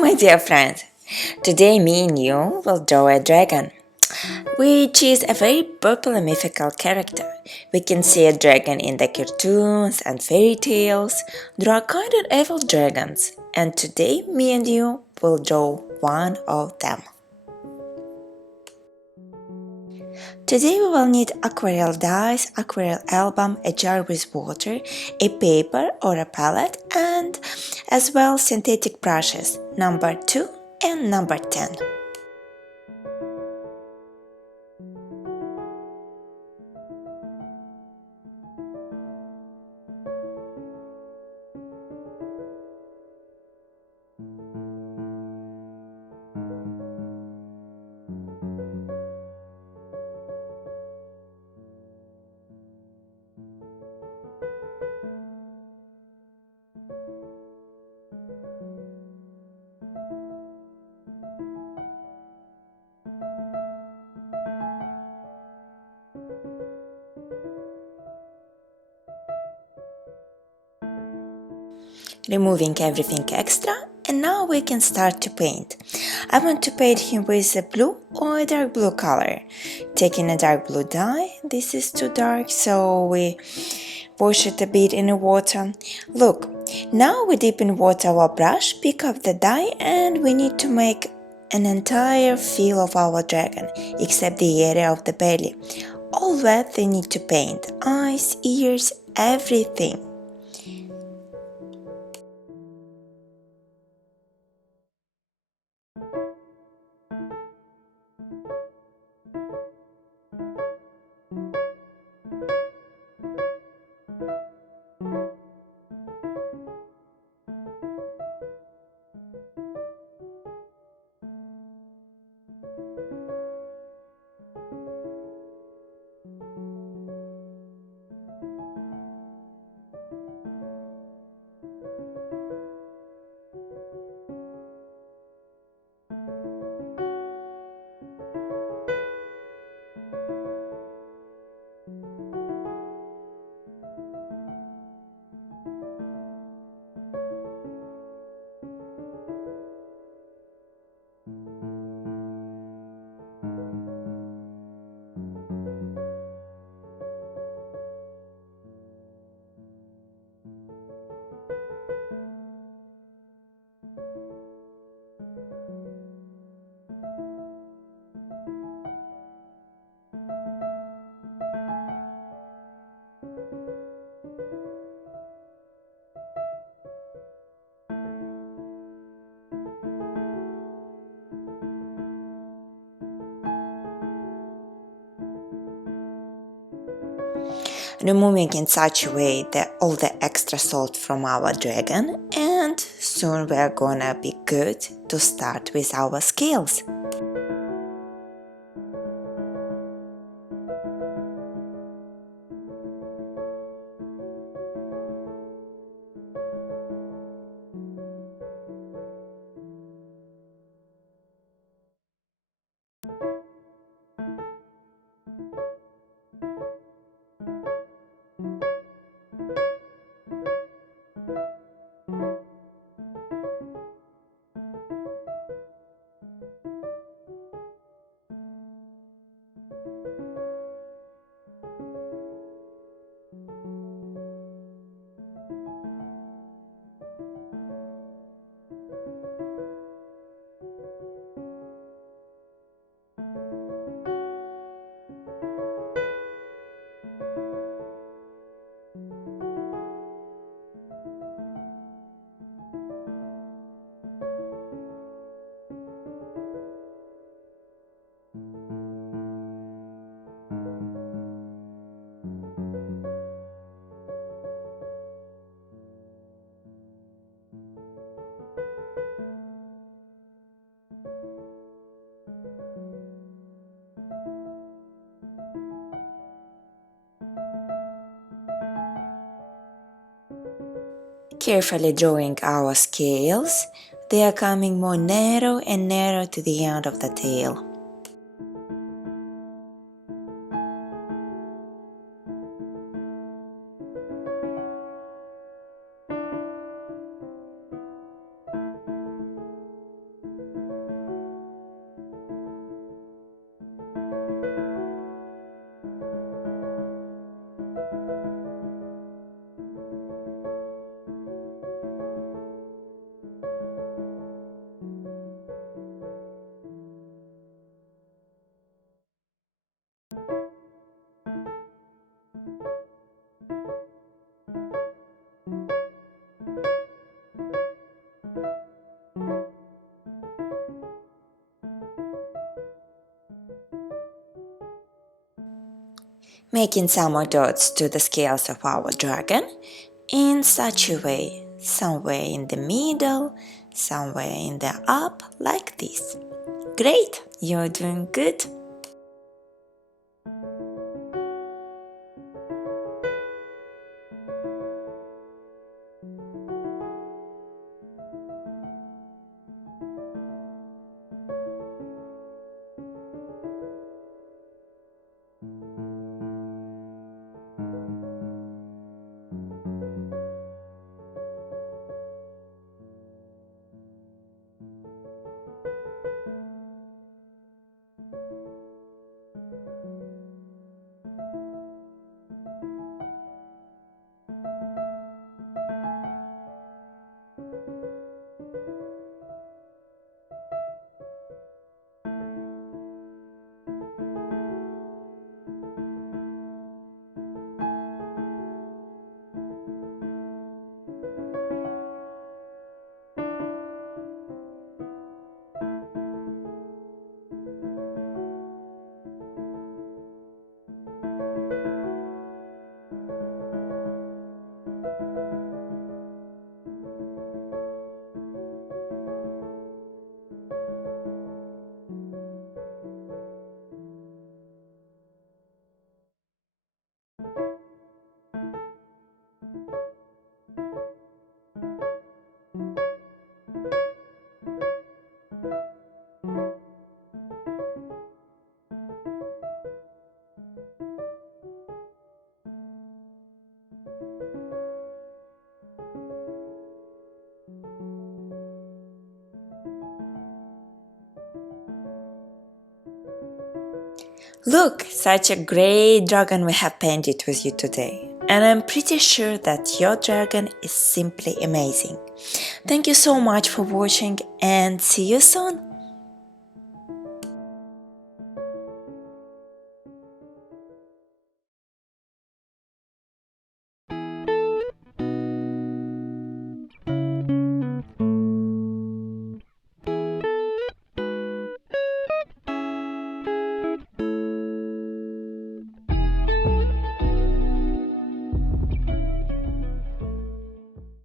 My dear friends, today me and you will draw a dragon, which is a very popular mythical character. We can see a dragon in the cartoons and fairy tales. There are kind of evil dragons, and today me and you will draw one of them. Today we will need aquarelle dyes, aquarelle album, a jar with water, a paper or a palette, and as well synthetic brushes, number 2 and number 10. Removing everything extra, and now we can start to paint. I want to paint him with a blue or a dark blue color. Taking a dark blue dye, this is too dark, so we wash it a bit in the water. Look, now we dip in water our brush, pick up the dye, and we need to make an entire feel of our dragon, except the area of the belly. All that they need to paint, eyes, ears, everything. Removing in such a way that all the extra salt from our dragon, and soon we're gonna be good to start with our scales. Carefully drawing our scales, they are coming more narrow and narrow to the end of the tail. making some more dots to the scales of our dragon in such a way, somewhere in the middle, somewhere in the up, like this. Great, you're doing good. Look, such a great dragon we have painted with you today. And I'm pretty sure that your dragon is simply amazing. Thank you so much for watching and see you soon.